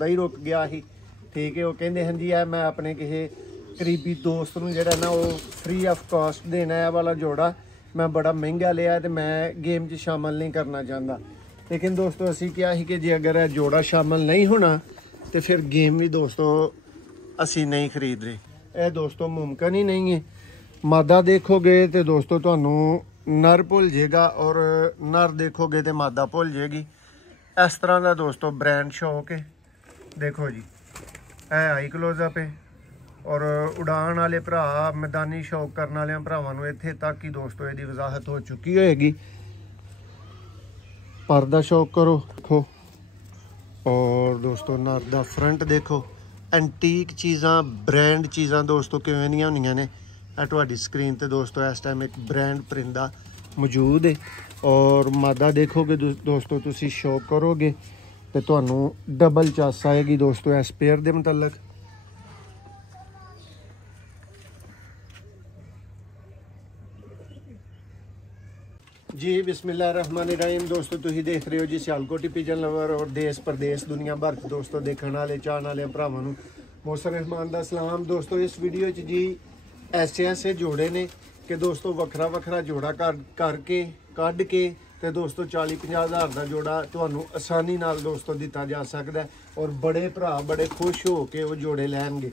ਦਾ ਹੀ ਰੁਕ ਗਿਆ ਸੀ। ਠੀਕ है, वो कहते हैं जी मैं अपने किसी करीबी दोस्त नूं जिहड़ा ना वो फ्री ऑफ कॉस्ट देना है वाला जोड़ा मैं बड़ा महंगा लिया तो मैं गेम च शामिल नहीं करना चाहता। लेकिन दोस्तों असी क्या ही कि जे अगर जोड़ा शामिल नहीं होना तो फिर गेम भी दोस्तों असी नहीं खरीद रहे। यह दोस्तों मुमकिन ही नहीं है। मादा देखोगे तो दोस्तों तुहानू नर भुल जाएगा और नर देखोगे तो मादा भुल जाएगी। इस तरह का दोस्तों ब्रांड शौक है। देखो जी है आई क्लोजअप है और उड़ान वाले भरा मैदानी शौक करने वाले भरावां नूं इत्थे तक ही दोस्तों इसकी वजाहत हो चुकी होएगी। पर दा शौक करो देखो और दोस्तों नर दा फ्रंट देखो। एंटीक चीज़ां ब्रांड चीज़ां दोस्तों किवें दियां होंदियां ने। तुहाडी स्क्रीन ते दोस्तों इस टाइम एक ब्रांड परिंदा मौजूद है और मादा देखोगे दोस्तों तुसी शौक करोगे तो तुहानू डबल चस आएगी दोस्तों इस पेयर के मुतलक। जी बिस्मिल्लाहिर्रहमानिर्रहीम दोस्तों तुसीं देख रहे हो जी सियालकोटी पिजन लवर और देश प्रदेश दुनिया भर दोस्तों देखने वाले चाहने वाले भरावां नूं मौसम रहमान दा सलाम। दोस्तों इस वीडियो च जी ऐसे जोड़े ने कि दोस्तों वखरा वखरा जोड़ा करके कढ़ के तो दोस्तों 40-50 हज़ार का जोड़ा तुहानू आसानी नाल दोस्तों दिता जा सकता है और बड़े भरा बड़े खुश हो के वो जोड़े लैणगे।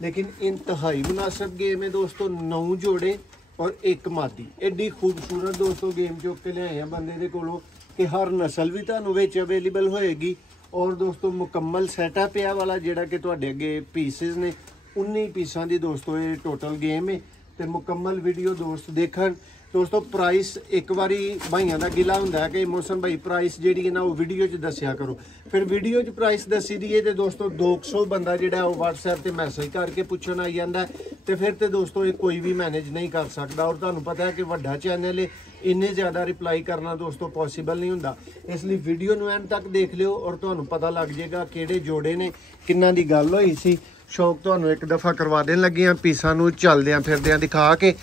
लेकिन इंतहाई मुनासिब गेम है दोस्तों। 9 जोड़े और 1 मादी एडी खूबसूरत दोस्तों गेम चुक के लियाए हैं बंदे दे कोलों कि हर नस्ल भी तुहानू विच अवेलेबल होएगी। और दोस्तों मुकम्मल सैटअप है वाला जिहड़ा कि तुहाडे अगे पीसिस ने 19 पीसां दी दोस्तों ये टोटल गेम है। तो मुकम्मल वीडियो दोस्त देखन। दोस्तों प्राइस एक बारी भाइयों का गिला होंदा है कि मौसम भाई प्राइस जी है ना वो वीडियो च दस्या करो। फिर वीडियो च प्राइस दसी दी है तो दोस्तों 200 बंदा जो है व्हाट्सएप पर मैसेज करके पूछन आई जाता है तो फिर तो दोस्तों ये कोई भी मैनेज नहीं कर सकता। और तुहानू पता है कि वड्डा चैनल है इन्ने ज़्यादा रिप्लाई करना दोस्तों पॉसीबल नहीं होंदा। इसलिए वीडियो नूं एंड तक देख लियो और तुहानू पता लग जाएगा किहड़े जोड़े ने किन्नां दी गल होई सी। शौक तुहानू एक दफ़ा करवा देन लगे हैं पीसां नूं चलदियां फिरदियां दिखा के।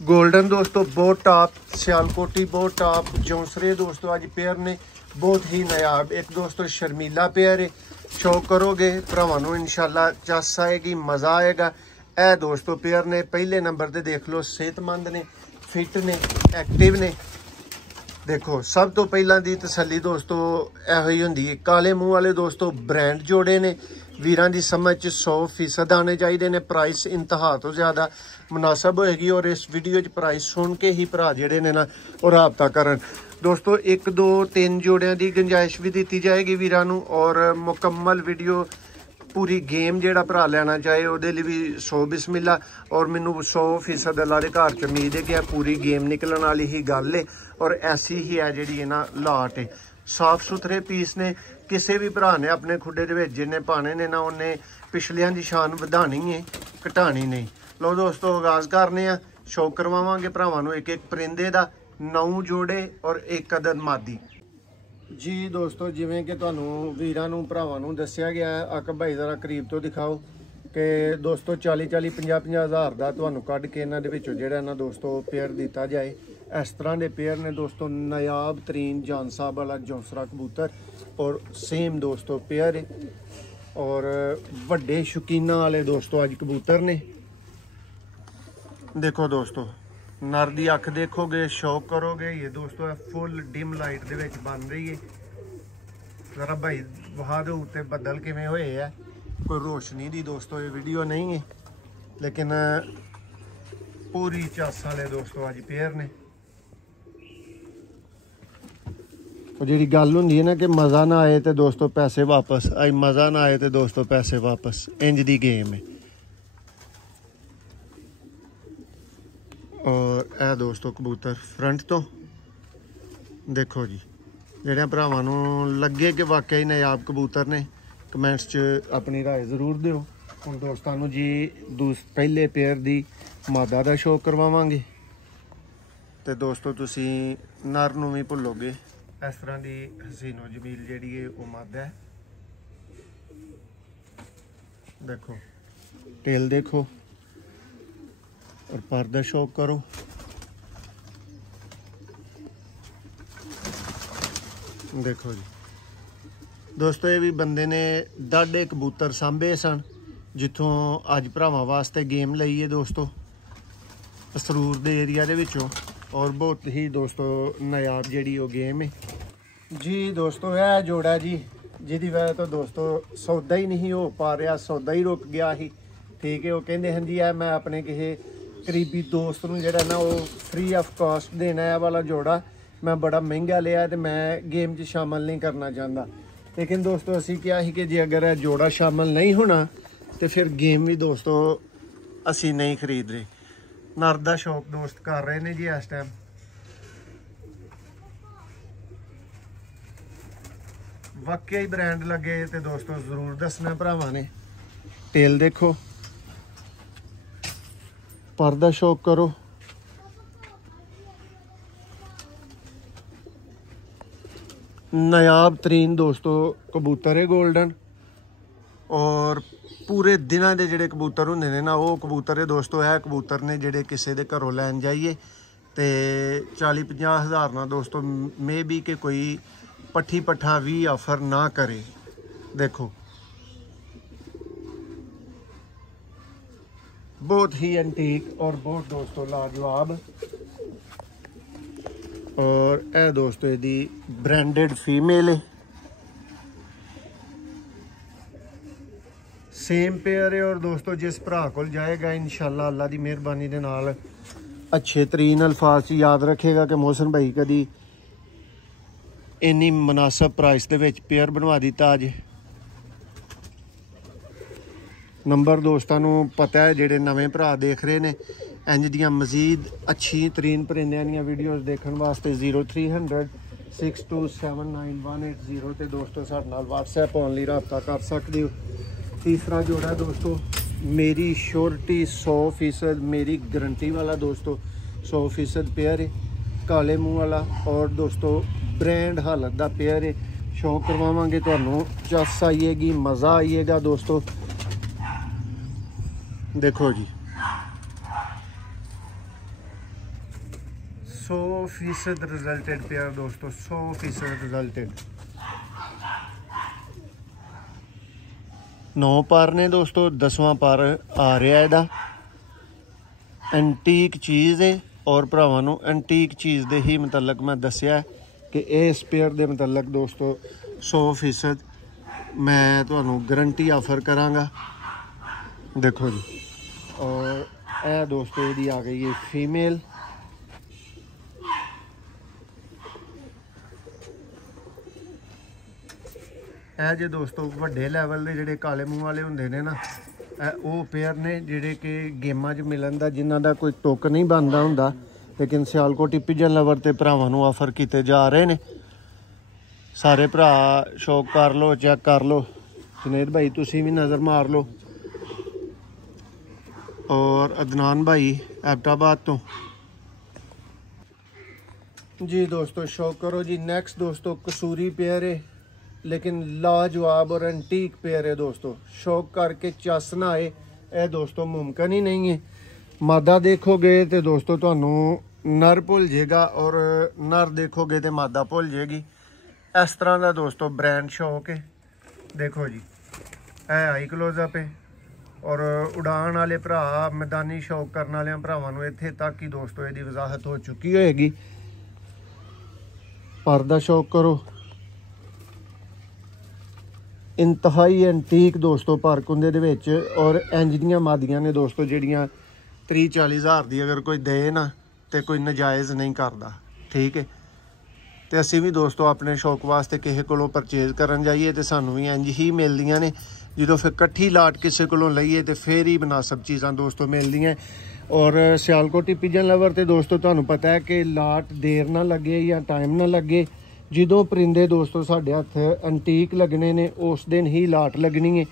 गोल्डन दोस्तों बहुत टॉप सियालकोटी बहुत टॉप जौंसरे दोस्तों अज पेयर ने बहुत ही नायाब। एक दोस्तों शर्मीला पेयर है। शौक करोगे भरावां नूं इंशाल्लाह चस आएगी मज़ा आएगा। ए दोस्तों पेयर ने पहले नंबर ते देख लो सेहतमंद ने फिट ने एक्टिव ने। देखो सब तो पहला दी तसल्ली दोस्तों इहो ही हुंदी है काले मूँह वाले दोस्तों ब्रांड जोड़े ने वीरां दी समझ 100% आने चाहिए ने। प्राइस इंतहा तो ज़्यादा मुनासब होएगी और इस वीडियो च प्राइस सुन के ही भरा जिहड़े ने ना वो राबता करन। दोस्तों 1 2 3 जोड़ियां दी गुंजाइश भी दी जाएगी वीरां नूं और मुकम्मल वीडियो पूरी गेम जिहड़ा भरा लेना चाहे उहदे लई भी 100 बिस्मिल्ला। और मैनू 100% अल्लाह दे घर च उम्मीद है कि पूरी गेम निकलण वाली ही गल है और ऐसी ही है जिहड़ी ना लाट है। साफ सुथरे पीस ने किसी भी भरा ने अपने खुडे दे विच जिन्ने पाने ने ना उन्हें पिछलियां दी शान वधानी है घटानी नहीं। लो दोस्तों आगाज़ करने आ। शौक करवावांगे भरावां नूं एक एक परिंदे दा 9 जोड़े और 1 अदद मादी। जी दोस्तों जिवें कि तुहानू वीरां नूं भरावां नूं दस्सिया गया है आकब भाई ज़रा करीब तो दिखाओ कि दोस्तों 40-40 50-50 हज़ार का तुहानू कढ़ के इन्हां दे विचों जिहड़ा ना दोस्तों पेयर दिता जाए। इस तरह के पेयर ने दोस्तों नायाब तरीन जान साहब वाला जौंसरा कबूतर और सेम दोस्तों पेयर है और वड्डे शौकीना वाले दोस्तों अज कबूतर ने। देखो दोस्तों नर दी अख देखोगे शौक करोगे। ये दोस्तों फुल डिम लाइट दे विच बन रही है। जरा भाई वहा दे उत्ते बदल किवें होए है कोई रोशनी दी दोस्तों ये वीडियो नहीं है लेकिन पूरी चस वाले दोस्तों अज पेयर ने। जी गल होंदी है ना कि मज़ा ना आए तो दोस्तों पैसे वापस अज मज़ा ना आए तो दोस्तों पैसे वापस इंज दी गेम है। और ए दोस्तों कबूतर फ्रंट तो देखो जी जिहड़े भरावां नूं लगे कि वाकई नायाब कबूतर ने कमेंट्स च अपनी राय जरूर दिओ। हुण दोस्तां नूं जी पहले पेयर दी मादा दा शौक करवावांगे तो दोस्तों तुसीं नर नूं भी भुल्लोगे। इस तरह की हसीनो जमील जी है वो मादा है। देखो टेल देखो और पर्दा शौक करो। देखो जी दोस्तों ये भी बंदे ने 10 कबूतर सांभे सन जिथों अज भरावां वास्ते गेम लई है दोस्तों सरूर दे एरिया दे विचों और बहुत ही दोस्तों नायाब जी वो गेम है जी दोस्तों। यह जोड़ा जी जिहदी वजह तो दोस्तों सौदा ही नहीं हो पा रहा, सौदा ही रुक गया ही। ठीक है, वो कहते हैं जी मैं अपने किसी करीबी दोस्त नूं जिहड़ा ना वो फ्री ऑफ कॉस्ट देना है वाला जोड़ा मैं बड़ा महंगा लिया तो मैं गेम 'च शामिल नहीं करना चाहता। लेकिन दोस्तों असी क्या ही कि जे अगर यह जोड़ा शामिल नहीं होना तो फिर गेम भी दोस्तों असी नहीं खरीद रहे। नर दा शौक दोस्त कर रहे ने जी इस टाइम। वाकई ब्रांड लगे तो दोस्तों जरूर दसना भरावां ने। टेल देखो, पर दा शौक करो। नायाब तरीन दोस्तों कबूतर है गोल्डन और पूरे दिनां दे जेडे कबूतर होंदे ने ना वो कबूतर है दोस्तों। है कबूतर ने जेडे किसी दे घरों लैन जाइए तो 40-50 हज़ार ना दोस्तों मे बी के कोई पट्ठी पट्ठा भी ऑफर ना करे। देखो बहुत ही एंटीक और बहुत दोस्तों लाजवाब। और यह दोस्तों यदि ब्रांडेड फीमेल है, सेम पेयर है। और दोस्तों जिस भरा को जाएगा इंशाल्लाह अल्लाह की मेहरबानी के नाल अच्छे तरीन अल्फाज याद रखेगा कि मोहसिन भाई कदी इन्नी मुनासिब प्राइस के विच पेयर बनवा दिता अज। नंबर दोस्तों पता है जेडे नवे भरा देख रहे ने इंज दियां मजीद अच्छी तरीन परिंदियां दियां वीडियोज़ देखने वास्ते 0300 6279 ते दोस्तों साडे नाल WhatsApp ऑनली रब्ता कर सकते हो। तीसरा जोड़ा दोस्तों मेरी श्योरिटी 100%, मेरी गारंटी वाला दोस्तों 100% पेयर है, काले मुँह वाला और दोस्तों ब्रांड हालत का पेयर है। शौक करवावांगे तुहानू, चस आइएगी, मज़ा आइएगा दोस्तों। देखो जी 100% रिजल्टेड पेयर दोस्तों, 100% रिजल्टेड। 9 पार ने दोस्तों, 10वां पार आ रहा है। इहदा एंटीक चीज़ है और भरावां नू एंटीक चीज़ दे ही मतलब मैं दस्या कि इस पेयर दे मतलब दोस्तों 100% मैं तुहानू गारंटी ऑफर करांगा। देखो जी, और यह दोस्तों यदि आ गई है फीमेल। ਇਹ जे दोस्तों ਵੱਡੇ ਲੈਵਲ ਦੇ ਜਿਹੜੇ ਕਾਲੇ ਮੂੰਹ ਵਾਲੇ ਹੁੰਦੇ ਨੇ ਨਾ ਇਹ ਉਹ पेयर ने ਜਿਹੜੇ ਕਿ ਗੇਮਾਂ 'ਚ ਮਿਲਣ ਦਾ ਜਿਨ੍ਹਾਂ ਦਾ ਕੋਈ ਟੁੱਕ ਨਹੀਂ ਬਣਦਾ ਹੁੰਦਾ। लेकिन सियालकोटी पिजन लवर ते भरावां नू ऑफर किए जा रहे ने। सारे भरा शौक कर लो, चेक कर लो। जुनेद भाई तुसी भी नज़र मार लो और अदनान भाई एबटाबाद तो जी दोस्तों शौक करो जी। नेक्स्ट दोस्तों कसूरी पेयर है लेकिन लाजवाब और एंटीक पेयर है दोस्तों। शौक करके चस ना आए यह दोस्तों मुमकिन ही नहीं है। मादा देखोगे तो दोस्तों तुहानू नर भुल जाएगा और नर देखोगे तो मादा भुल जाएगी। इस तरह का दोस्तों ब्रांड शौक है। देखो जी है आई क्लोजअप है और उड़ान वाले भरा मैदानी शौक करने वाले भरावां नू इत्थे तक ही दोस्तों इसकी वजाहत हो चुकी होएगी। पर दा शौक करो। इंतहाई एंटीक दोस्तों पर कुंदे दे विच और इंज दियां मादियां ने दोस्तों जिहड़ियां 30-40 हज़ार की अगर कोई दे ना तो कोई नजायज़ नहीं करता। ठीक है, तो असी भी दोस्तों अपने शौक वास्ते किसी को परचेज करन जाइए तो सानू भी इंज ही मिलदियां ने। जो फिर कट्ठी लाट किसी को लईए तो फिर ही मुनासिब चीज़ां दोस्तों मिलदियां। और सियालकोटी पिजन लवर तो दोस्तों तुहानू पता है कि लाट देर ना लगे या टाइम ना लगे। जो परिंदे दोस्तों साढ़े हथ एंटीक लगने ने उस दिन ही लाट लगनी है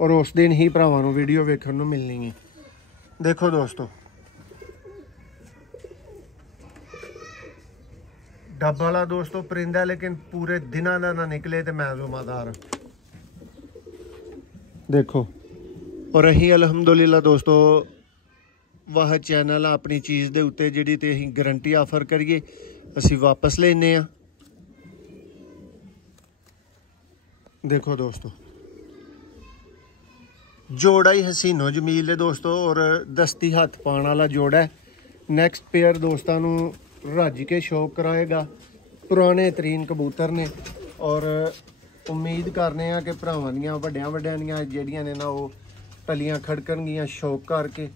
और उस दिन ही भरावां नू वीडियो वेखण नू मिलनी है। देखो दोस्तों डब वाला दोस्तों परिंदा लेकिन पूरे दिनों का ना निकले तो मैं जुम्मेदार। देखो और अही अलहमदुलिल्लाह दोस्तों वाह चैनल अपनी चीज़ के उत्ते जी तो अं गारंटी ऑफर करिए असी वापस लेने। देखो दोस्तों, जोड़ा ही हसीनो जमील है दोस्तों, और दस्ती हथ पाने वाला जोड़ा है। नैक्सट पेयर दोस्तों नू रज के शौक कराएगा। पुराने तरीन कबूतर ने, और उम्मीद करने कि भरावां दियां वड्डियां वड्डियां दियां जिहड़ियां ने ना वो टलियां खड़कणगियां शौक करके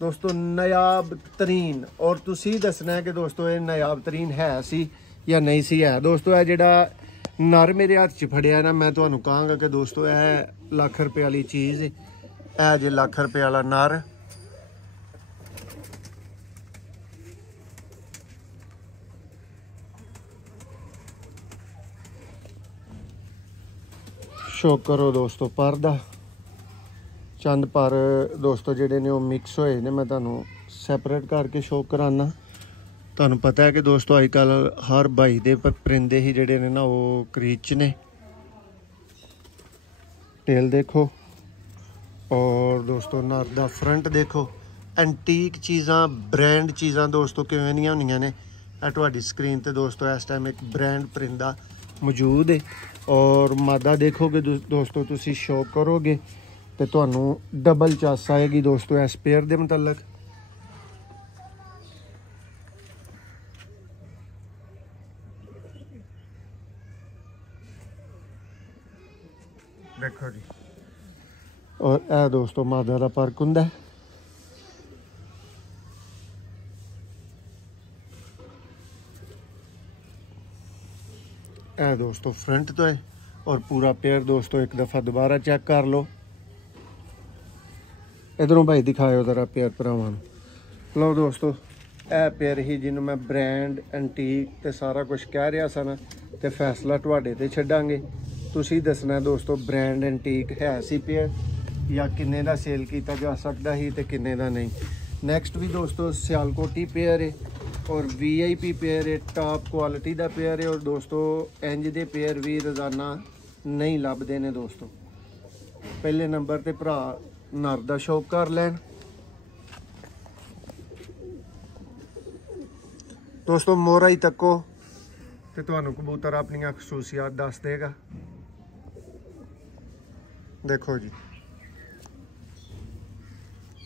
दोस्तों नायाब तरीन। और तुसी दसना है कि दोस्तों ये नायाब तरीन है सी या नहीं सी है। दोस्तों है जिहड़ा नर मेरे हाथ च फड़िया ना, मैं तुहानू कहांगा कि दोस्तों यह लाख रुपए वाली चीज़ है जे लाख रुपए वाला नर। शौक करो दोस्तों पर दा चंद पर दोस्तों जेडे ने वो मिक्स होए ने, मैं तुहानू सैपरेट करके शौक कराना। तुहानू पता है कि दोस्तों अजकल हर भाई दे पर परिंदे ही जेडे ने ना वो क्रीच ने। टेल देखो, और दोस्तों नर दा फ्रंट देखो। एंटीक चीज़ां ब्रांड चीज़ां दोस्तों किवें दियां होंदियां ने। तुहाडी स्क्रीन ते दोस्तों इस टाइम एक ब्रांड परिंदा मौजूद है। और मादा देखोगे दोस्तों, तुसी शौक करोगे तो तुहानू डबल चस आएगी दोस्तों इस पेयर दे मुतलक। देखो जी, और यह दोस्तों मादा का पर कुंदा है। यह दोस्तों फ्रंट तो है, और पूरा पेयर दोस्तों एक दफ़ा दोबारा चेक कर लो। इधरों भाई दिखाओ ज़रा पेयर भरावां नूं। लो दोस्तों, यह पेयर ही जिन्हों मैं ब्रांड एंटीक ते सारा कुछ कह रहा सा ना, ते फैसला तुहाडे ते छड्डांगे। तुसी दसना दोस्तों ब्रांड एंटीक है सी पेयर या किन्ने दा सेल किया जा सकता ही ते किन्ने दा नहीं। नैक्सट भी दोस्तों सियालकोटी पेयर है, और VIP पेयर है, टॉप क्वालिटी का पेयर है। और दोस्तों इंज दे पेयर भी रोज़ाना नहीं लभदे ने दोस्तों। पहले नंबर ते भरा नर दा शौक कर लैन दोस्तों। मोहरा ही तको ते तुहानू कबूतर अपनी खसूसियात दस देगा। देखो जी,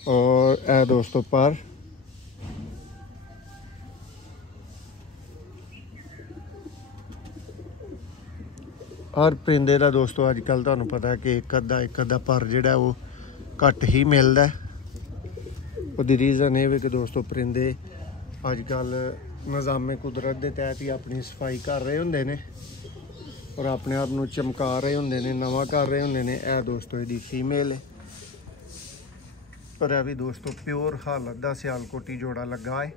और ए दोस्तों पर हर परिंदे का दोस्तों अजकल तुहानू पता है कि एक अद्धा पर जिहड़ा वो घट ही मिलता है। उसकी रीज़न ये कि दोस्तों परिंदे अजकल निज़ामे कुदरत के तहत ही अपनी सफाई कर रहे होंदे ने, और अपने आप को चमका रहे होंदे ने, नवा कर रहे होंदे ने। यह दोस्तों इसकी फीमेल है, पर यह भी दोस्तों प्योर हालत का सियालकोटी जोड़ा लगा है।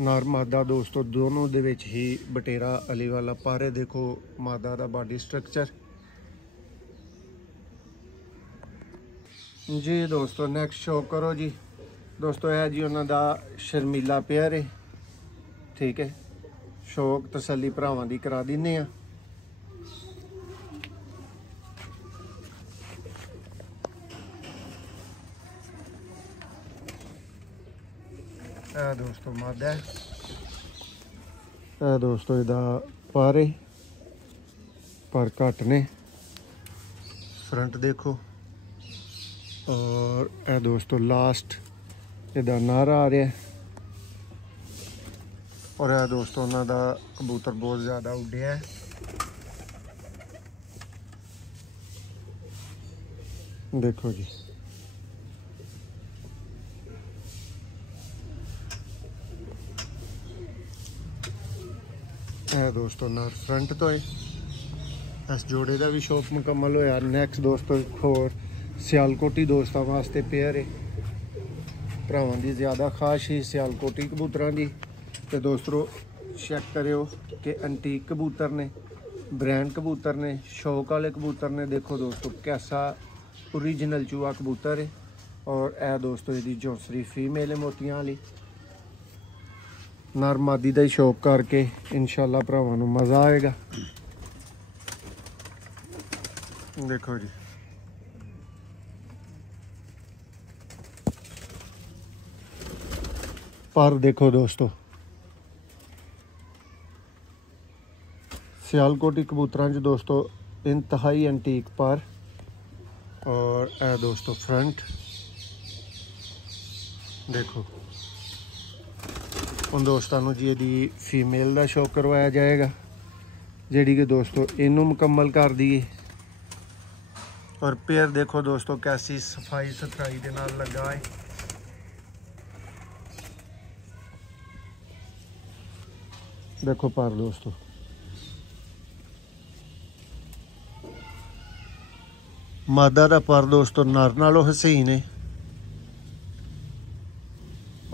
नर मादा दोस्तों दोनों दे विच ही बटेरा अली वाला पारे। देखो मादा दा बॉडी स्ट्रक्चर जी दोस्तों। नैक्सट शो करो जी दोस्तों, है जी उन्हों दा शर्मीला पेयर है। ठीक है, शौक तसली भरावां दी करा दिन्ने आ। दोस्तों मादा है, दोस्तों इहदा पर है, पर घट ने। फ्रंट देखो, और यह दोस्तों लास्ट इहदा नर आ रहा है। और यह दोस्तों उन्हों दा कबूतर बहुत ज़्यादा उड्डिया है। देखो जी, दोस्तों नर फ्रंट तो है। इस जोड़े का भी शौक मुकम्मल होया। नैक्सट दोस्तों एक होर सियालकोटी दोस्तों वास्ते पेयर है। भरावां दी ज़्यादा खाश ही सियालकोटी कबूतरां दी। तो दोस्तों चेक करो कि एंटीक कबूतर ने, ब्रांड कबूतर ने, शौक वाले कबूतर ने। देखो दोस्तों कैसा ओरिजिनल चूहा कबूतर है। और यह दोस्तों इसकी जौंसरी फीमेल है मोतियां वाली। नर मादी का ही शौक करके इंशाल्लाह भरावां नूं मज़ा आएगा। देखो जी, पर देखो दोस्तों, सियालकोटी कबूतरां च दोस्तों इंतहाई एंटीक पर। और ए दोस्तों फ्रंट देखो। उन दोस्तों जी दी फीमेल का शो करवाया जाएगा, जी कि दोस्तों इनू मुकम्मल कर दिए। और पेयर देखो दोस्तों कैसी सफाई सुथराई के नाल लगा है। देखो पर दोस्तों, मादा का पर दोस्तों नर नालों हसीन है।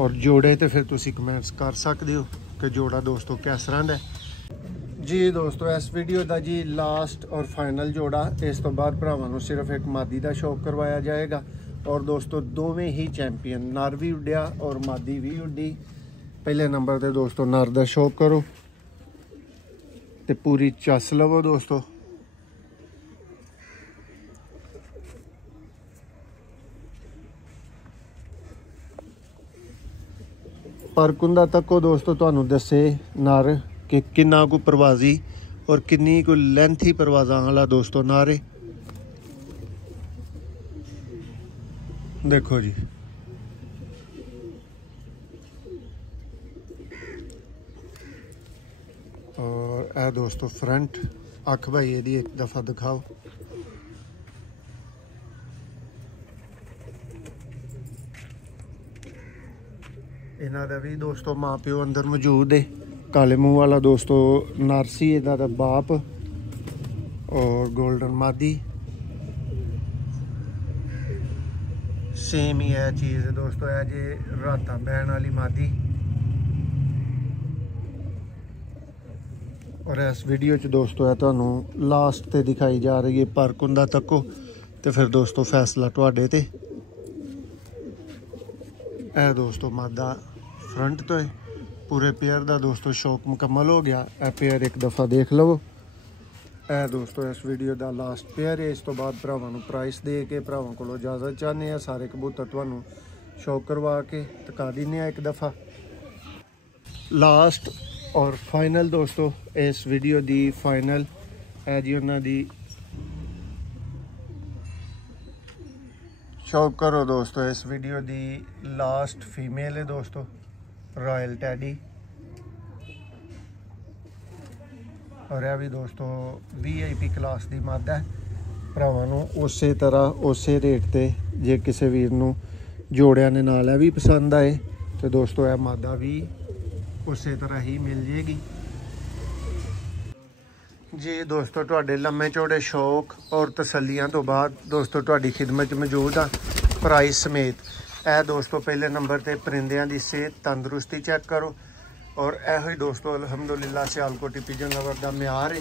और जोड़े तो फिर तुसी कमेंट्स कर सकते हो कि जोड़ा दोस्तों किस तरह का है जी। दोस्तों इस वीडियो का जी लास्ट और फाइनल जोड़ा, इस तो बाद भरावां नूं सिर्फ एक मादी का शौक करवाया जाएगा। और दोस्तों दोवें ही चैंपियन, नर भी उड्या और मादी भी उड्डी। पहले नंबर पर दोस्तों नर का शौक करो तो पूरी चस लवो दोस्तों। पर कुंदा तको दोस्तों तुहानू दसे नर कि किन्ना को परवाजी और किन्नी को लेंथी परवाजा वाला दोस्तों नर है। देखो जी और ए दोस्तों फ्रंट अख भाई यदि एक दफ़ा दिखाओ। इन्हां दा भी दोस्तों माँ प्यो अंदर मौजूद है। काले मुँह वाला दोस्तों नरसी इन्हां दा बाप और गोल्डन मादी सेम ही है चीज़ दोस्तों। है जे राता बहन वाली मादी। और इस वीडियो च दोस्तों है तुहानू लास्ट ते दिखाई जा रही है पर कुंदा तको, तो फिर दोस्तों फैसला तुहाडे ते। ए दोस्तों मादा फ्रंट तो है। पूरे पेयर का दोस्तों शौक मुकम्मल हो गया। ए पेयर एक दफ़ा देख लो। ए दोस्तों इस वीडियो का लास्ट पेयर है। इस तो बाद भरावां नूं प्राइस दे के भरावां कोलों इजाजत चाहते हैं। सारे कबूतर तुहानू शौक करवा के तका दिन्ने एक दफ़ा। लास्ट और फाइनल दोस्तों इस वीडियो की फाइनल है जी उन्हां दी शौक करो दोस्तों। इस वीडियो की लास्ट फीमेल है दोस्तों, रॉयल टैडी। और यह भी दोस्तों VIP क्लास की मद है। भरावां नूं उस तरह उस रेट ते जे किसी वीर नूं जोड़ियां ने नाल भी पसंद आए तो दोस्तों यह मादा भी उस तरह ही मिल जाएगी जी। दोस्तों तुहाडे लम्मे चौड़े शौक और तसल्लियां तो बाद दोस्तों तुहाडी खिदमत मौजूद आ प्राइस समेत। ए दोस्तों पहले नंबर पर परिंदियां की सेहत तंदुरुस्ती चेक करो। और यहो ही दोस्तों अलहमदुलिल्लाह सियालकोटी पिजन लवर का म्यार है।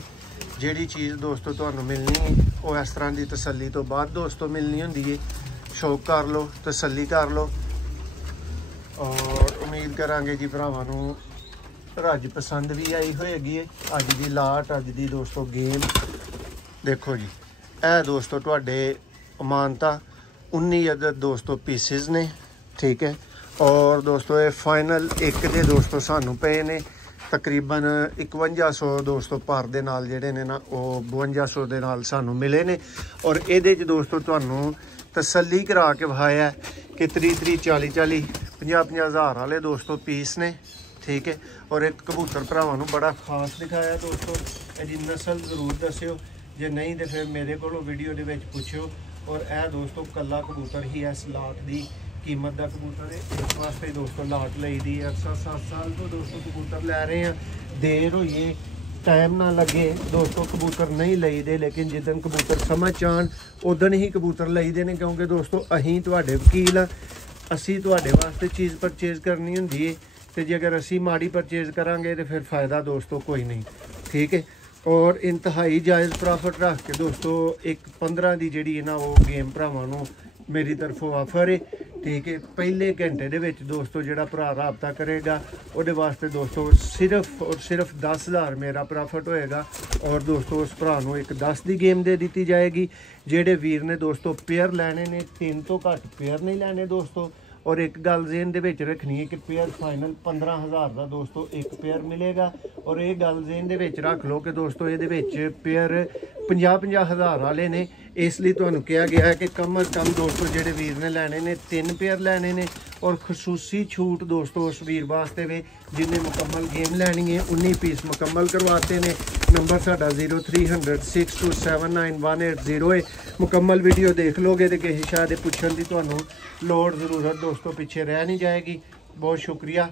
जिहड़ी चीज़ दोस्तों तुहानू मिलनी है वो इस तरह की तसल्ली तो बाद दोस्तों मिलनी होंदी है। शौक कर लो, तसल्ली कर लो। और उम्मीद करांगे जी भरावां नू रज पसंद भी आई होएगी अज की लाट, अज की दोस्तों गेम। देखो जी ए दोस्तों तुहाडे अमानता 19 अदद दोस्तों पीसिस ने, ठीक है। और दोस्तों ये फाइनल एक दे दोस्तों सानू पे ने तकरीबन 5100 दोस्तों पर दे नाल जेहड़े ने ना वो 5200 दे नाल सानू मिले ने। और ये दोस्तों तुहानू तसल्ली करा के विखाया कि 30 40 50 हज़ार वाले दोस्तों पीस ने, ठीक है। और एक कबूतर भरावां नू बड़ा खास दिखाया दोस्तों। इसकी नस्ल जरूर दस्यो, जे नहीं तो फिर मेरे को वीडियो के पूछो। और यह दोस्तों कला कबूतर ही इस लाट की कीमत का कबूतर है। इस वास्ते दोस्तों लाट लई दी 7 साल तो दोस्तों कबूतर लै रहे हैं। देर होइए टाइम ना लगे दोस्तों कबूतर नहीं लई दे, लेकिन जिदन कबूतर समझ आन उदन ही कबूतर लई दे ने। क्योंकि दोस्तों अहीं तुहाडे वकील हाँ, असीं तुहाडे वास्ते चीज़ परचेज करनी हुंदी है। तो जे अगर असी माड़ी परचेज करांगे तो फिर फ़ायदा दोस्तों कोई नहीं, ठीक है। और इंतहाई जायज़ प्रॉफिट रख के दोस्तों एक 15 की जी है ना वो गेम भरावां नूं मेरी तरफों ऑफर है, ठीक है। पहले घंटे दे विच दोस्तों जिहड़ा भरा राबता करेगा उहदे वास्ते दोस्तों सिर्फ और सिर्फ 10,000 मेरा प्रॉफिट होएगा। और दोस्तों उस भरा नूं एक 10 की गेम दे दी जाएगी। जिहड़े वीर ने दोस्तों पेयर लैने ने 3 तो घट पेयर नहीं लैने दोस्तों। ਔਰ ਇੱਕ ਗੱਲ ਜ਼ਿਹਨ ਦੇ ਵਿੱਚ ਰੱਖਣੀ ਹੈ ਕਿ ਪੇਅਰ ਫਾਈਨਲ 15000 ਦਾ ਦੋਸਤੋ ਇੱਕ ਪੇਅਰ ਮਿਲੇਗਾ। ਔਰ ਇਹ ਗੱਲ ਜ਼ਿਹਨ ਦੇ ਵਿੱਚ ਰੱਖ ਲਓ ਕਿ ਦੋਸਤੋ ਇਹਦੇ ਵਿੱਚ ਪੇਅਰ 50-50 ਹਜ਼ਾਰ ਵਾਲੇ ਨੇ। ਇਸ ਲਈ ਤੁਹਾਨੂੰ ਕਿਹਾ ਗਿਆ ਹੈ ਕਿ ਕਮ ਅਜ਼ ਕਮ ਦੋਸਤੋ ਜਿਹੜੇ ਵੀਰ ਨੇ ਲੈਣੇ ਨੇ 3 ਪੇਅਰ ਲੈਣੇ ਨੇ। ਔਰ ਖਸੂਸੀ ਛੂਟ ਦੋਸਤੋ ਉਸ ਵੀਰ ਵਾਸਤੇ ਵੇ ਜਿਹਨੇ ਮੁਕੰਮਲ ਗੇਮ ਲੈਣੀ ਹੈ 19 ਪੀਸ ਮੁਕੰਮਲ ਕਰਵਾਤੇ ਨੇ। ਨੰਬਰ ਸਾਡਾ 030062791880 ਹੈ। ਮੁਕੰਮਲ ਵੀਡੀਓ ਦੇਖ ਲੋਗੇ ਤੇ ਕਿਸੇ ਸ਼ਾਇਦ ਪੁੱਛਣ ਦੀ ਤੁਹਾਨੂੰ ਲੋੜ ਜ਼ਰੂਰਤ ਦੋਸਤੋ ਪਿੱਛੇ ਰਹਿ ਨਹੀਂ ਜਾਏਗੀ। ਬਹੁਤ ਸ਼ੁਕਰੀਆ।